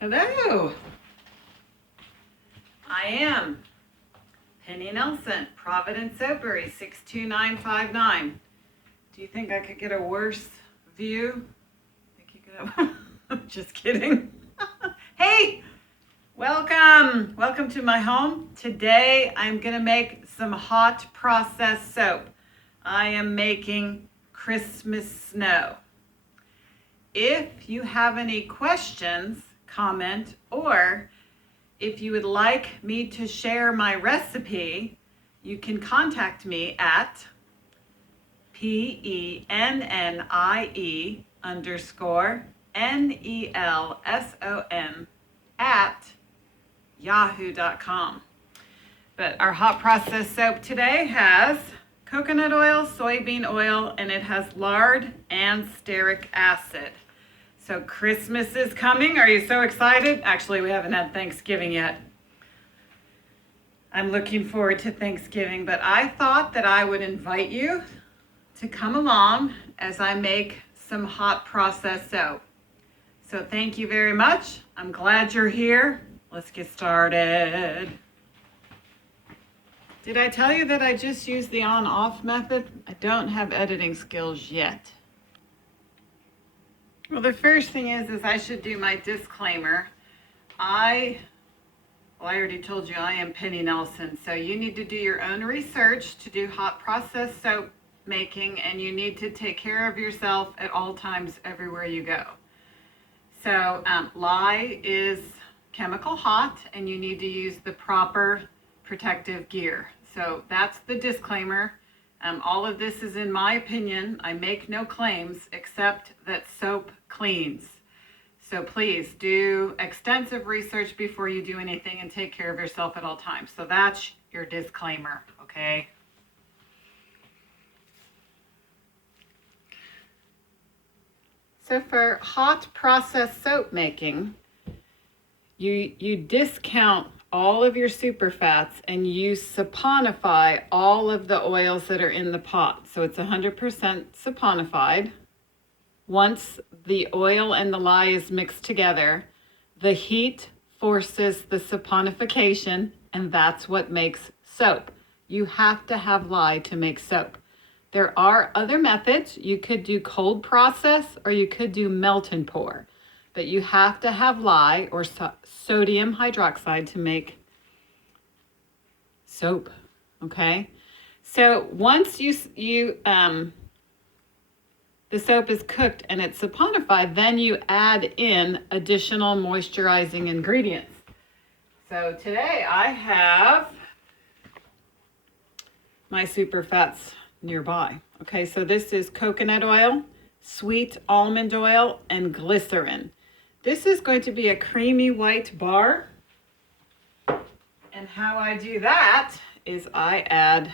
Hello. I am Penny Nelson, Providence Soapery, 62959. Do you think I could get a worse view? Think you could have? Just kidding. Hey, welcome. Welcome to my home. Today I'm going to make some hot processed soap. I am making Christmas snow. If you have any questions, comment, or if you would like me to share my recipe, you can contact me at PENNIELSON@yahoo.com. But our hot process soap today has coconut oil, soybean oil, and it has lard and stearic acid. So Christmas is coming. Are you so excited? Actually, we haven't had Thanksgiving yet. I'm looking forward to Thanksgiving, but I thought that I would invite you to come along as I make some hot process soap. So thank you very much. I'm glad you're here. Let's get started. Did I tell you that I just used the on-off method? I don't have editing skills yet. Well, the first thing is I should do my disclaimer. I already told you I am Penny Nelson, so you need to do your own research to do hot process soap making, and you need to take care of yourself at all times everywhere you go. So lye is chemical hot, and you need to use the proper protective gear. So that's the disclaimer. All of this is in my opinion. I make no claims except that soap cleans. So please do extensive research before you do anything and take care of yourself at all times. So that's your disclaimer, okay? So for hot process soap making, you discount all of your super fats and you saponify all of the oils that are in the pot. So it's 100% saponified. Once the oil and the lye is mixed together, the heat forces the saponification, and that's what makes soap. You have to have lye to make soap. There are other methods. You could do cold process or you could do melt and pour. But you have to have lye or sodium hydroxide to make soap, okay? So once the soap is cooked and it's saponified, then you add in additional moisturizing ingredients. So today I have my super fats nearby. Okay, so this is coconut oil, sweet almond oil, and glycerin. This is going to be a creamy white bar. And how I do that is I add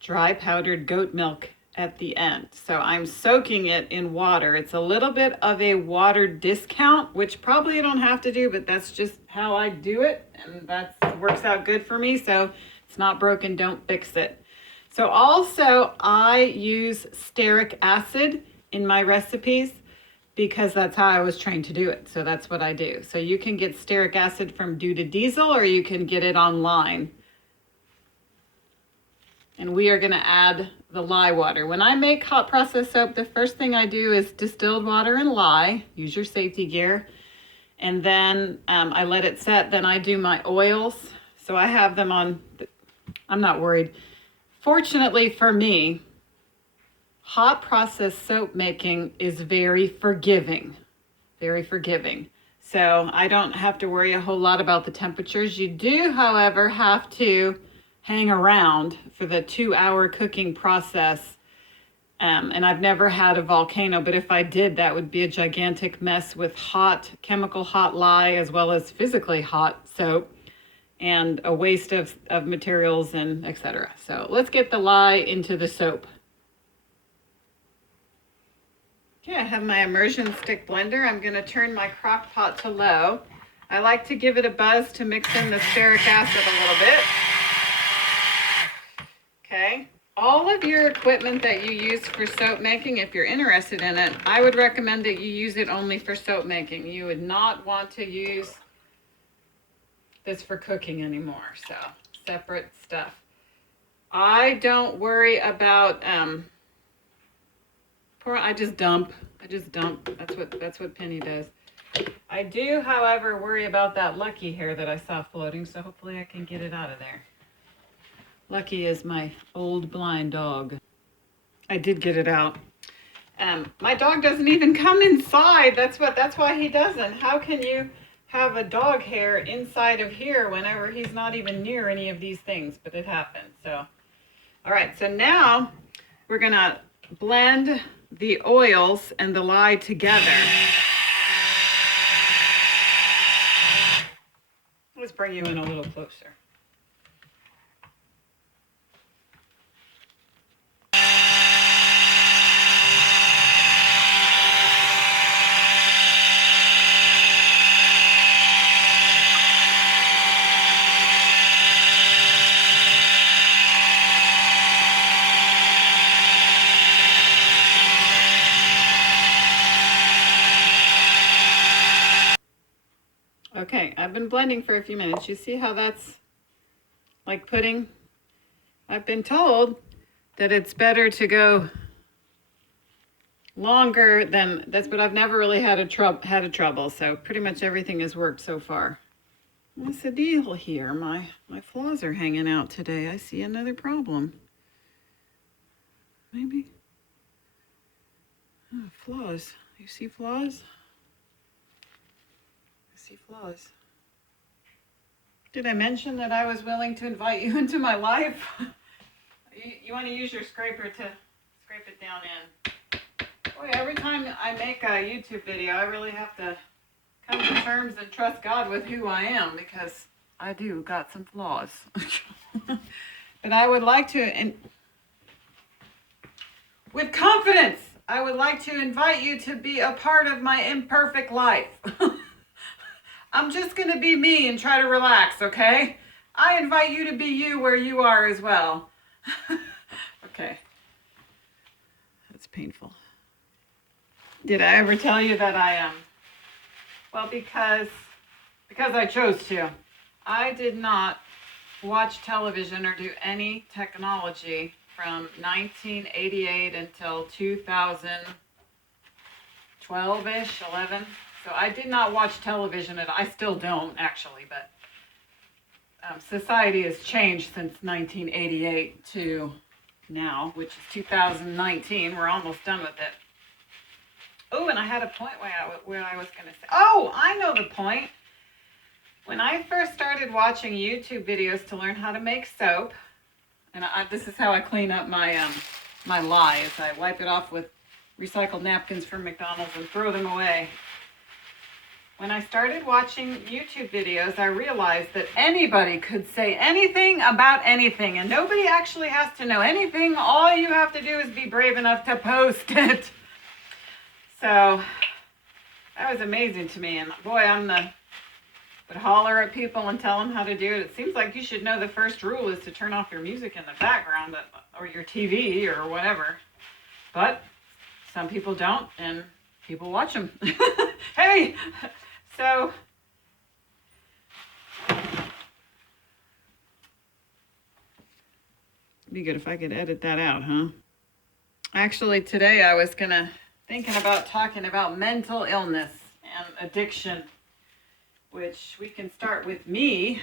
dry powdered goat milk at the end. So I'm soaking it in water. It's a little bit of a water discount, which probably you don't have to do, but that's just how I do it. And that works out good for me. So it's not broken, don't fix it. So also I use stearic acid in my recipes because that's how I was trained to do it. So that's what I do. So you can get stearic acid from Dew to Diesel or you can get it online. And we are going to add the lye water. When I make hot process soap, the first thing I do is distilled water and lye. Use your safety gear. And then I let it set. Then I do my oils. So I have them on, I'm not worried. Fortunately for me, hot process soap making is very forgiving. Very forgiving. So I don't have to worry a whole lot about the temperatures. You do, however, have to hang around for the 2-hour cooking process. And I've never had a volcano, but if I did, that would be a gigantic mess with hot, chemical hot lye as well as physically hot soap and a waste of materials and etc. So let's get the lye into the soap. Okay, I have my immersion stick blender. I'm going to turn my crock pot to low. I like to give it a buzz to mix in the stearic acid a little bit. Okay, all of your equipment that you use for soap making, if you're interested in it, I would recommend that you use it only for soap making. You would not want to use this for cooking anymore. So separate stuff. I don't worry about I just dump. That's what Penny does. I do, however, worry about that Lucky hair that I saw floating, so hopefully I can get it out of there. Lucky is my old blind dog. I did get it out. My dog doesn't even come inside. That's why he doesn't. How can you have a dog hair inside of here whenever he's not even near any of these things? But it happens. So, all right. So now we're gonna blend the oils and the lye together. Let's bring you in a little closer. Okay, I've been blending for a few minutes. You see how that's like pudding? I've been told that it's better to go longer than that's, but I've never really had a trouble. So pretty much everything has worked so far. What's the deal here? My flaws are hanging out today. I see another problem. Maybe. Oh, flaws. You see flaws? I see flaws. Did I mention that I was willing to invite you into my life? You want to use your scraper to scrape it down in. Boy, every time I make a YouTube video, I really have to come to terms and trust God with who I am, because I do got some flaws. But I would like to, and with confidence, I would like to invite you to be a part of my imperfect life. I'm just going to be me and try to relax, okay? I invite you to be you where you are as well. Okay. That's painful. Did I ever tell you that I am? Well, because I chose to. I did not watch television or do any technology from 1988 until 2012-ish, 11. So I did not watch television, and I still don't, actually, but society has changed since 1988 to now, which is 2019. We're almost done with it. Oh, and I had a point where I was going to say, oh, I know the point. When I first started watching YouTube videos to learn how to make soap, and this is how I clean up my my lye, is I wipe it off with recycled napkins from McDonald's and throw them away. When I started watching YouTube videos, I realized that anybody could say anything about anything, and nobody actually has to know anything. All you have to do is be brave enough to post it. So that was amazing to me, and boy, would holler at people and tell them how to do it. It seems like you should know the first rule is to turn off your music in the background, or your TV or whatever. But some people don't, and people watch them. Hey, so it'd be good if I could edit that out, huh? Actually, today I was thinking about talking about mental illness and addiction, which we can start with me.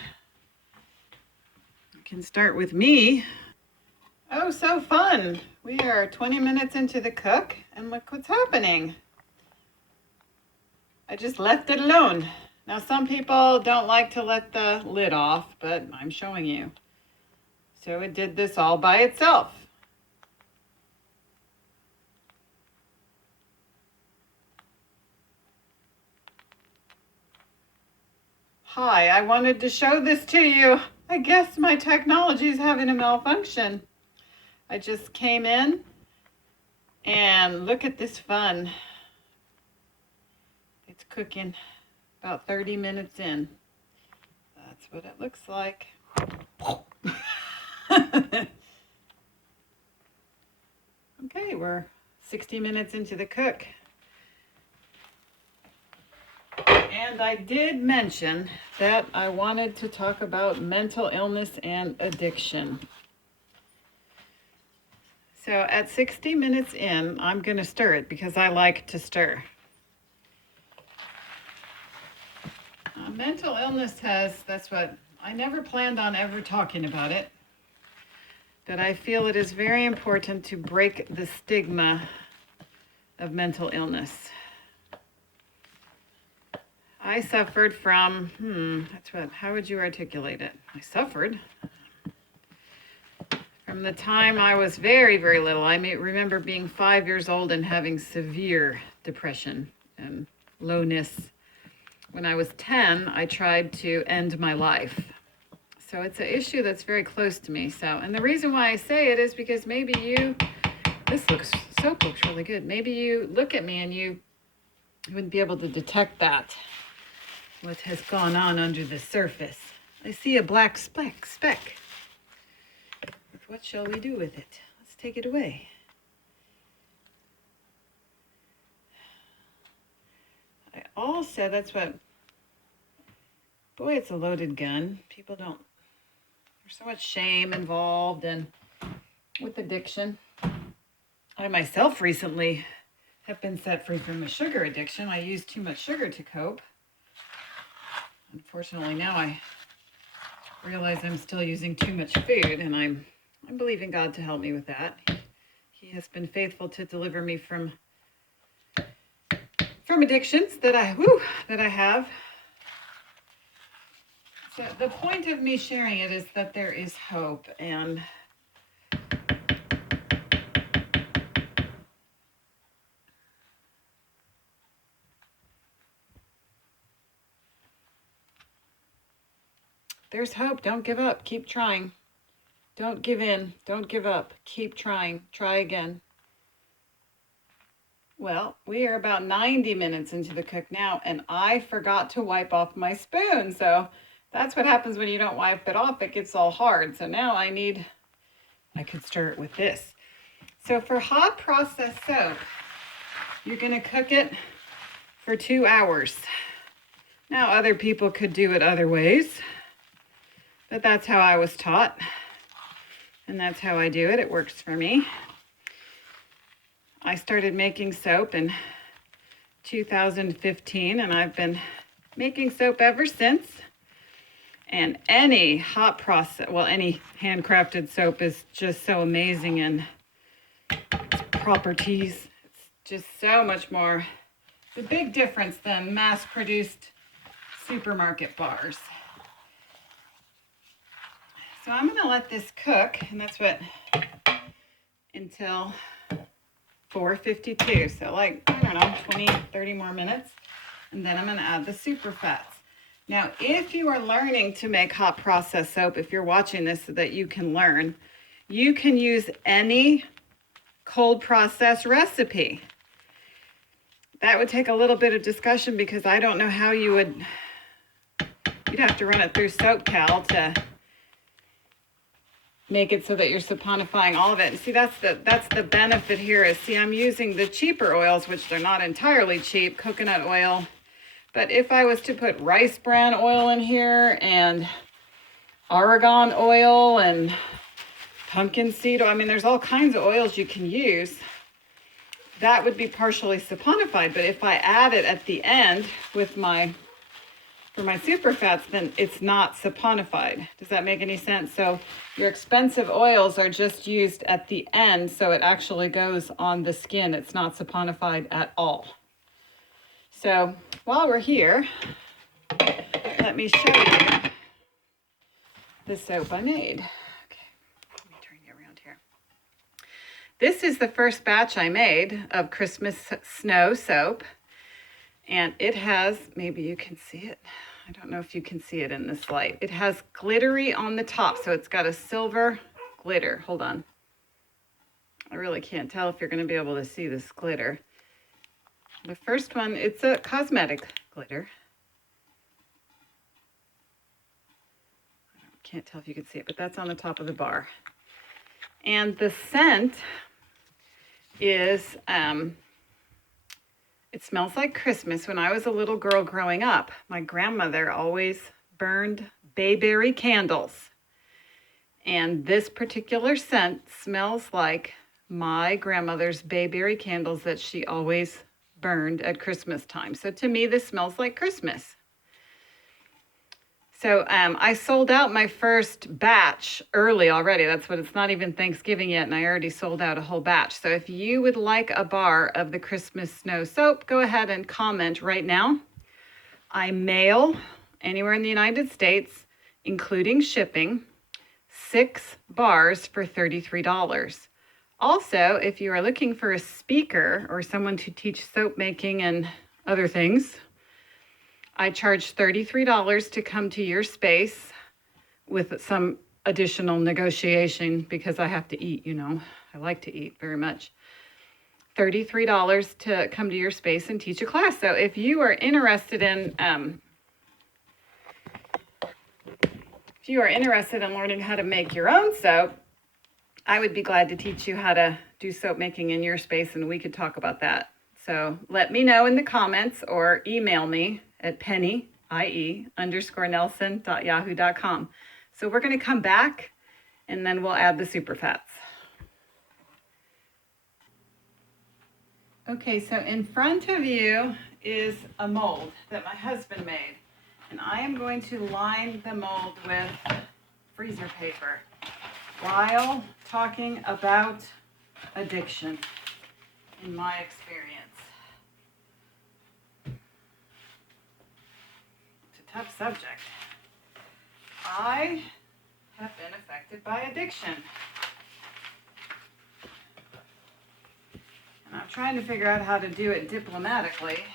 Oh, so fun. We are 20 minutes into the cook, and look what's happening. I just left it alone. Now, some people don't like to let the lid off, but I'm showing you. So it did this all by itself. Hi, I wanted to show this to you. I guess my technology is having a malfunction. I just came in, and look at this fun. It's cooking about 30 minutes in. That's what it looks like. Okay, we're 60 minutes into the cook. And I did mention that I wanted to talk about mental illness and addiction. So at 60 minutes in, I'm going to stir it because I like to stir. Mental illness that's what I never planned on ever talking about it, but I feel it is very important to break the stigma of mental illness. I suffered from, how would you articulate it? I suffered from the time I was very, very little. I remember being 5 years old and having severe depression and lowness. When I was 10, I tried to end my life. So it's an issue that's very close to me. And the reason why I say it is because maybe this soap looks really good. Maybe you look at me and you wouldn't be able to detect that. What has gone on under the surface. I see a black speck. What shall we do with it? Let's take it away. I also, there's a loaded gun. There's so much shame involved and with addiction. I myself recently have been set free from a sugar addiction. I used too much sugar to cope. Unfortunately, now I realize I'm still using too much food, and I'm believing God to help me with that. He has been faithful to deliver me from addictions that I have. So the point of me sharing it is that there is hope, and there's hope. Don't give up. Keep trying. Don't give in. Don't give up. Keep trying. Try again. Well, we are about 90 minutes into the cook now, and I forgot to wipe off my spoon. So that's what happens when you don't wipe it off. It gets all hard. So now I could stir it with this. So for hot processed soap, you're going to cook it for 2 hours. Now other people could do it other ways, but that's how I was taught. And that's how I do it. It works for me. I started making soap in 2015, and I've been making soap ever since. And any any handcrafted soap is just so amazing in its properties. It's just so much more. It's a big difference than mass-produced supermarket bars. So I'm going to let this cook, and that's until 4:52. So 20, 30 more minutes. And then I'm going to add the super fats. Now, if you are learning to make hot processed soap, if you're watching this so that you can learn, you can use any cold process recipe. That would take a little bit of discussion because I don't know how you'd have to run it through SoapCal to make it so that you're saponifying all of it. And see, that's the benefit here is, I'm using the cheaper oils, which they're not entirely cheap, coconut oil. But if I was to put rice bran oil in here and argan oil and pumpkin seed oil, there's all kinds of oils you can use. That would be partially saponified. But if I add it at the end for my super fats, then it's not saponified. Does that make any sense? So your expensive oils are just used at the end, so it actually goes on the skin. It's not saponified at all. So while we're here, let me show you the soap I made. Okay, let me turn you around here. This is the first batch I made of Christmas snow soap. And it has, maybe you can see it. I don't know if you can see it in this light. It has glittery on the top. So it's got a silver glitter. Hold on. I really can't tell if you're going to be able to see this glitter. The first one, it's a cosmetic glitter. I can't tell if you can see it, but that's on the top of the bar. And the scent is it smells like Christmas. When I was a little girl growing up, my grandmother always burned bayberry candles. And this particular scent smells like my grandmother's bayberry candles that she always burned at Christmas time. So to me, this smells like Christmas. So I sold out my first batch early already. That's what, it's not even Thanksgiving yet, and I already sold out a whole batch. So if you would like a bar of the Christmas Snow Soap, go ahead and comment right now. I mail anywhere in the United States, including shipping, 6 bars for $33. Also, if you are looking for a speaker or someone to teach soap making and other things, I charge $33 to come to your space with some additional negotiation because I have to eat, you know. I like to eat very much. $33 to come to your space and teach a class. So if you are interested in learning how to make your own soap, I would be glad to teach you how to do soap making in your space, and we could talk about that. So let me know in the comments or email me at penny_nelson.yahoo.com. So we're going to come back and then we'll add the superfats. Okay, so in front of you is a mold that my husband made. And I am going to line the mold with freezer paper while talking about addiction in my experience. Tough subject. I have been affected by addiction. And I'm trying to figure out how to do it diplomatically.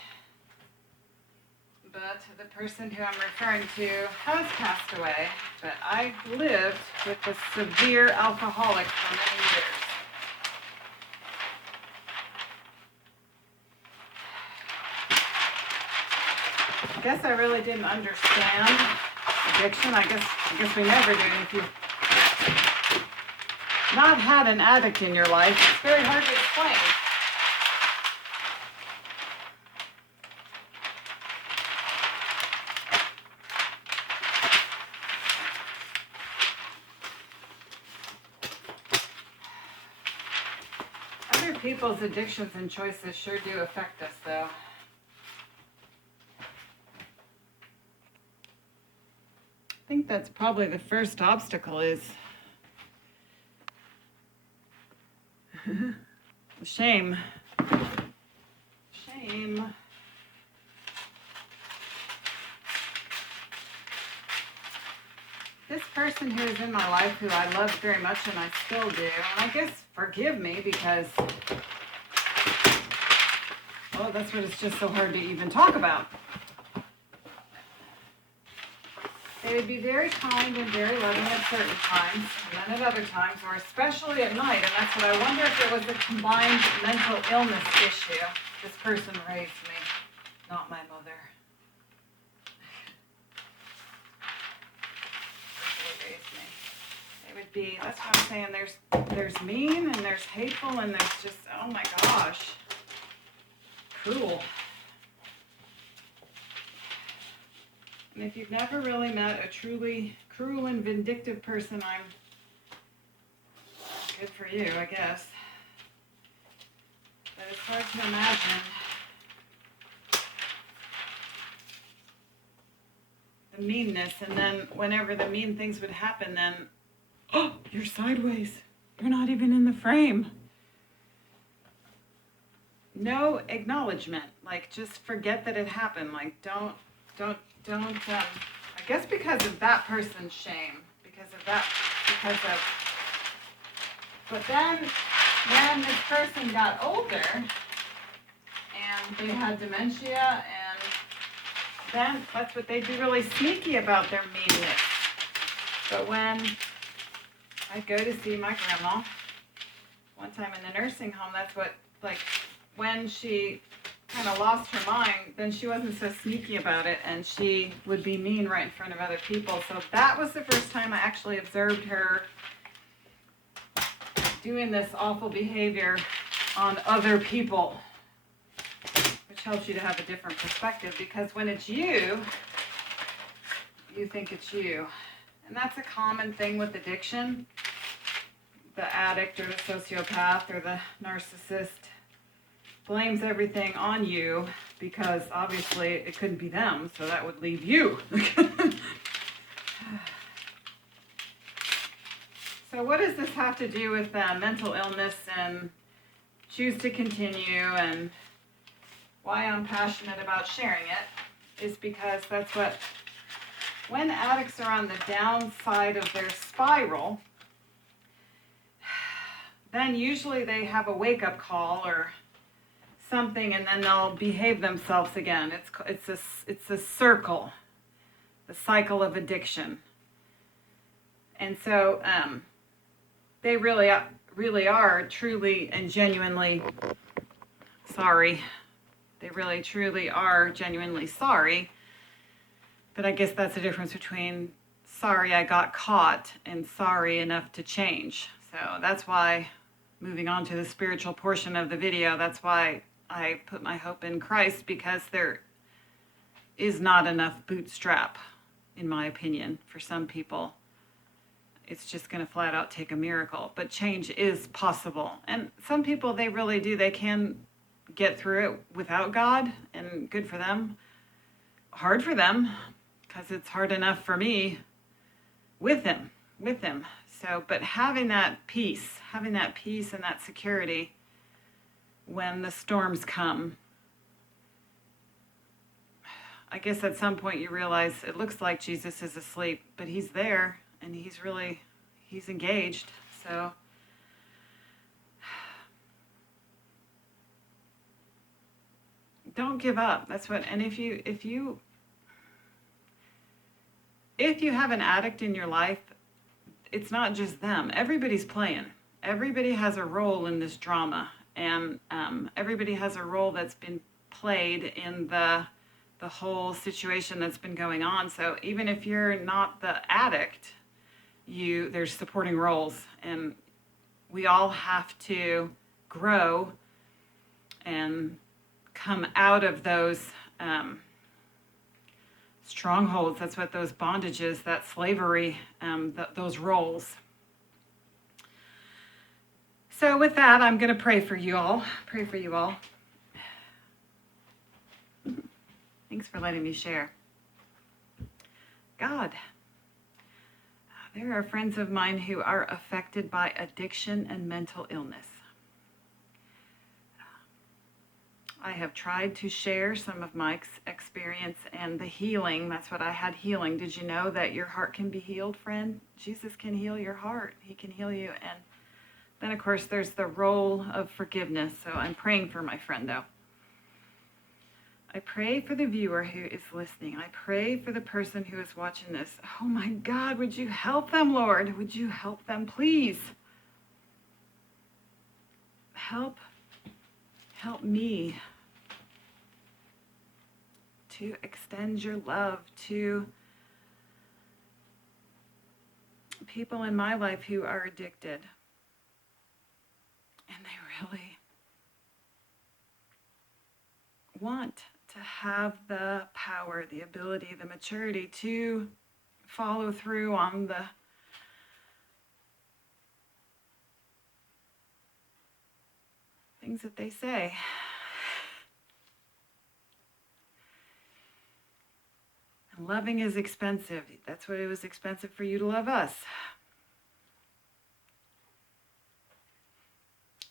But the person who I'm referring to has passed away. But I lived with a severe alcoholic for many years. I guess I really didn't understand addiction. I guess we never do. If you've not had an addict in your life, it's very hard to explain. Other people's addictions and choices sure do affect us, though. I think that's probably the first obstacle is shame. Shame. This person who is in my life, who I love very much and I still do, and I guess forgive me because, well, that's what it's just so hard to even talk about. They would be very kind and very loving at certain times, and then at other times, or especially at night, and that's what I wonder if it was a combined mental illness issue. This person raised me, not my mother. They raised me. It would be, that's what I'm saying, there's mean, and there's hateful, and there's just, oh my gosh, cruel. And if you've never really met a truly cruel and vindictive person, I'm good for you, I guess. But it's hard to imagine the meanness, and then whenever the mean things would happen, then, oh, you're sideways. You're not even in the frame. No acknowledgement. Like, just forget that it happened. Like, don't, I guess because of that person's shame, but then when this person got older and they had dementia, and then that's what they'd be really sneaky about their meanness. But when I'd go to see my grandma one time in the nursing home, that's what, like, when she kind of lost her mind, then she wasn't so sneaky about it, and she would be mean right in front of other people. So that was the first time I actually observed her doing this awful behavior on other people, which helps you to have a different perspective, because when it's you, you think it's you. And that's a common thing with addiction. The addict or the sociopath or the narcissist blames everything on you because obviously it couldn't be them, so that would leave you. So what does this have to do with mental illness and choose to continue, and why I'm passionate about sharing it is because that's what, when addicts are on the downside of their spiral, then usually they have a wake-up call or something, and then they'll behave themselves again. It's a circle, the cycle of addiction. And so they really are truly and genuinely sorry. They really truly are genuinely sorry. But I guess that's the difference between sorry I got caught and sorry enough to change. So that's why, moving on to the spiritual portion of the video, that's why I put my hope in Christ, because there is not enough bootstrap, in my opinion, for some people. It's just going to flat out take a miracle. But change is possible. And some people, they really do. They can get through it without God, and good for them. Hard for them, because it's hard enough for me with Him. So, but having that peace and that security when the storms come, I guess at some point you realize it looks like Jesus is asleep, but He's there, and He's engaged. So don't give up. That's what, and if you have an addict in your life, it's not just them. Everybody's playing. Everybody has a role in this drama, and everybody has a role that's been played in the whole situation that's been going on. So even if you're not the addict, there's supporting roles, and we all have to grow and come out of those strongholds. That's what those bondages, that slavery, those roles. So with that, I'm going to pray for you all. Thanks for letting me share. God, there are friends of mine who are affected by addiction and mental illness. I have tried to share some of my experience and the healing. That's what I had, healing. Did you know that your heart can be healed, friend? Jesus can heal your heart. He can heal you. And then, of course, there's the role of forgiveness. So I'm praying for my friend, though. I pray for the viewer who is listening. I pray for the person who is watching this. Oh my God, would you help them, Lord? Would you help them, please? Help me to extend your love to people in my life who are addicted. And they really want to have the power, the ability, the maturity to follow through on the things that they say. And loving is expensive. That's what it was expensive for you to love us.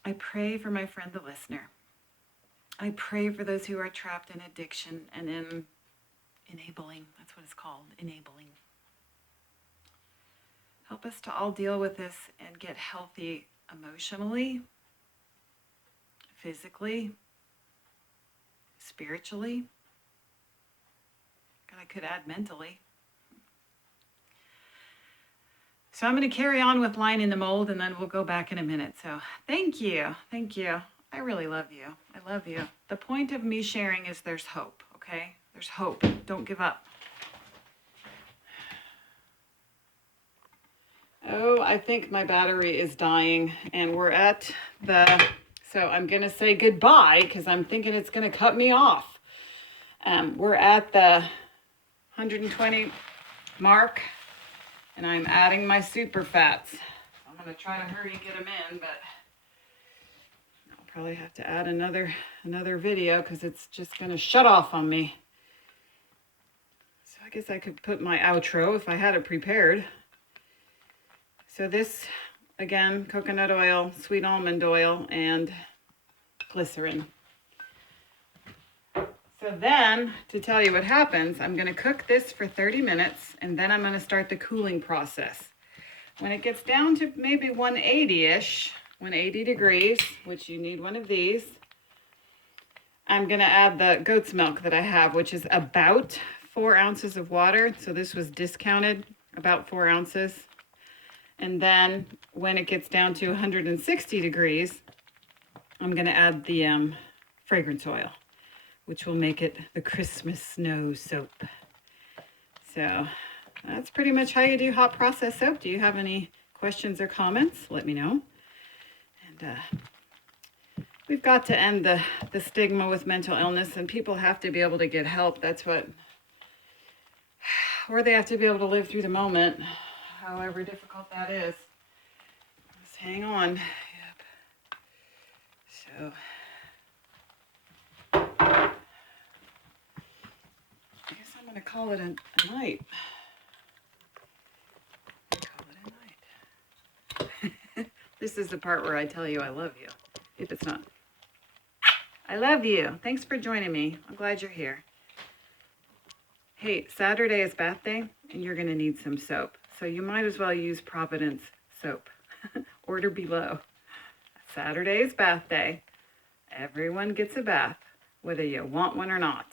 I pray for my friend, the listener. I pray for those who are trapped in addiction and in enabling. That's what it's called, enabling. Help us to all deal with this and get healthy emotionally, physically, spiritually. God, I could add mentally. So I'm going to carry on with Line in the Mold, and then we'll go back in a minute. So thank you. I really love you. I love you. The point of me sharing is there's hope, okay? There's hope. Don't give up. Oh, I think my battery is dying, and we're at the So I'm going to say goodbye because I'm thinking it's going to cut me off. We're at the 120 mark, and I'm adding my super fats. I'm going to try to hurry and get them in, but I'll probably have to add another video because it's just going to shut off on me. So I guess I could put my outro if I had it prepared. So this, again, coconut oil, sweet almond oil, and glycerin. So then, to tell you what happens, I'm going to cook this for 30 minutes, and then I'm going to start the cooling process. When it gets down to maybe 180-ish, 180 degrees, which you need one of these, I'm going to add the goat's milk that I have, which is about 4 ounces of water. So this was discounted, about 4 ounces. And then when it gets down to 160 degrees, I'm going to add the fragrance oil, which will make it the Christmas snow soap. So that's pretty much how you do hot process soap. Do you have any questions or comments? Let me know. And we've got to end the stigma with mental illness, and people have to be able to get help. That's what, or they have to be able to live through the moment, however difficult that is. Just hang on. Yep. So I guess I'm going to call it a night. Call it a night. This is the part where I tell you I love you. If it's not. I love you. Thanks for joining me. I'm glad you're here. Hey, Saturday is bath day, and you're going to need some soap. So you might as well use Providence soap. Order below. Saturday is bath day. Everyone gets a bath, whether you want one or not.